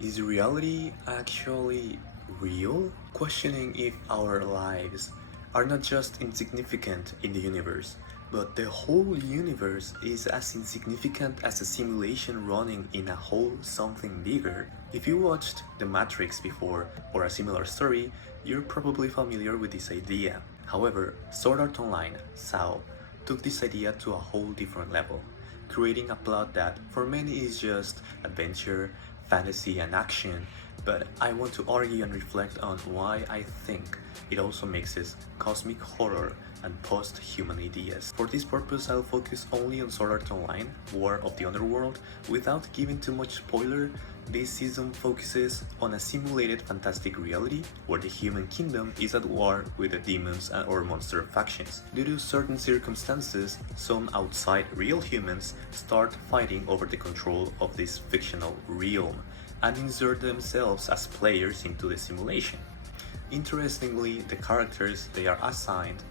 Is reality actually real? Questioning if our lives are not just insignificant in the universe, but the whole universe is as insignificant as a simulation running in a whole something bigger. If you watched The Matrix before or a similar story, you're probably familiar with this idea. However, Sword Art Online, SAO, took this idea to a whole different level, creating a plot that for many is just adventure, fantasy, and action, but I want to argue and reflect on why I think it also mixes cosmic horror and post-human ideas. For this purpose, I'll focus only on Sword Art Online, War of the Underworld. Without giving too much spoiler, this season focuses on a simulated fantastic reality where the human kingdom is at war with the demons or monster factions. Due to certain circumstances, some outside real humans start fighting over the control of this fictional realm and insert themselves as players into the simulation. Interestingly, the characters they are assigned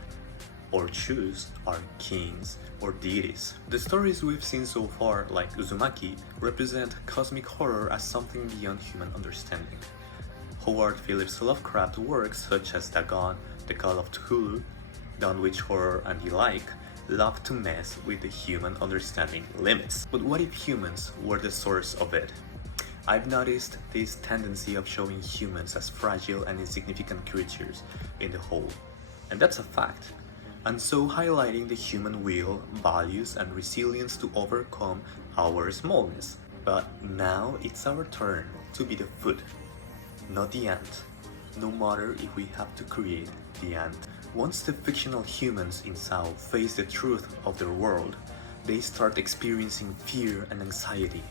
or choose are kings or deities. The stories we've seen so far, like Uzumaki, represent cosmic horror as something beyond human understanding. Howard Phillips Lovecraft works such as Dagon, The Call of Cthulhu, Dunwich Horror and the like love to mess with the human understanding limits. But what if humans were the source of it? I've noticed this tendency of showing humans as fragile and insignificant creatures in the whole, and that's a fact. And so highlighting the human will, values, and resilience to overcome our smallness. But now it's our turn to be the foot, not the ant, no matter if we have to create the ant. Once the fictional humans in SAO face the truth of their world, they start experiencing fear and anxiety,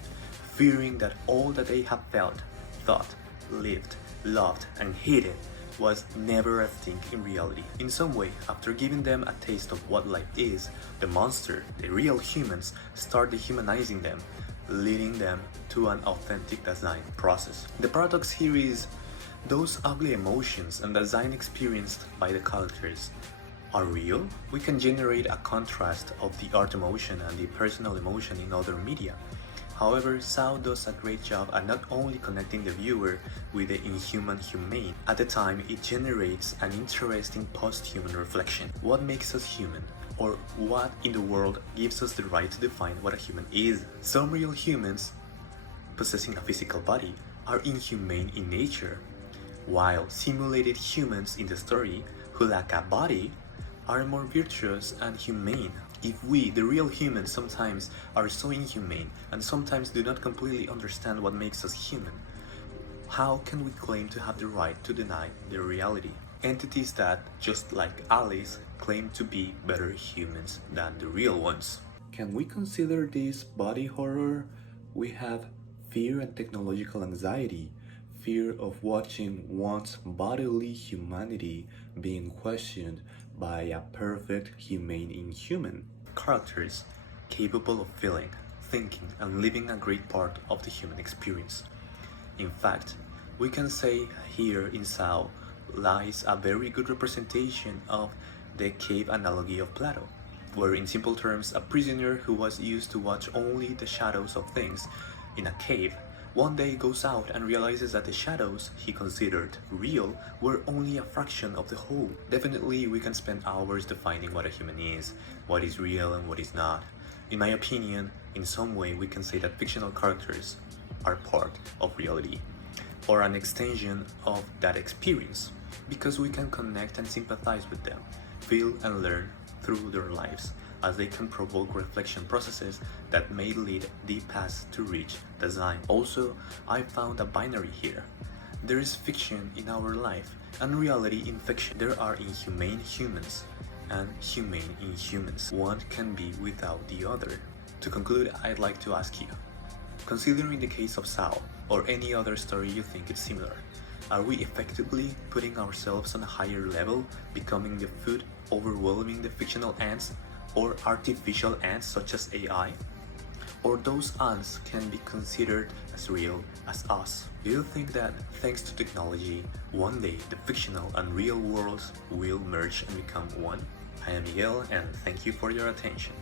fearing that all that they have felt, thought, lived, loved, and hated was never a thing in reality. In some way, after giving them a taste of what life is, the monster, the real humans, start dehumanizing them, leading them to an authentic design process. The paradox here is those ugly emotions and design experienced by the characters are real. We can generate a contrast of the art emotion and the personal emotion in other media. However, SAO does a great job at not only connecting the viewer with the inhuman humane, at the time it generates an interesting post-human reflection. What makes us human? Or what in the world gives us the right to define what a human is? Some real humans, possessing a physical body, are inhumane in nature, while simulated humans in the story, who lack a body, are more virtuous and humane. If we, the real humans, sometimes are so inhumane and sometimes do not completely understand what makes us human, how can we claim to have the right to deny their reality? Entities that, just like Alice, claim to be better humans than the real ones. Can we consider this body horror? We have fear and technological anxiety, fear of watching one's bodily humanity being questioned by a perfect, humane inhuman. Characters capable of feeling, thinking, and living a great part of the human experience. In fact, we can say here in SAO lies a very good representation of the cave analogy of Plato, where in simple terms, a prisoner who was used to watch only the shadows of things in a cave one day goes out and realizes that the shadows he considered real were only a fraction of the whole. Definitely we can spend hours defining what a human is, what is real and what is not. In my opinion, in some way we can say that fictional characters are part of reality, or an extension of that experience, because we can connect and sympathize with them, feel and learn through their lives, as they can provoke reflection processes that may lead the path to reach design. Also, I found a binary here. There is fiction in our life and reality in fiction. There are inhumane humans and humane inhumans. One can be without the other. To conclude, I'd like to ask you, considering the case of SAO or any other story you think is similar, are we effectively putting ourselves on a higher level, becoming the food overwhelming the fictional ants or artificial ants such as AI? Or those ants can be considered as real as us? Do you think that thanks to technology, one day the fictional and real worlds will merge and become one? I am Miguel and thank you for your attention.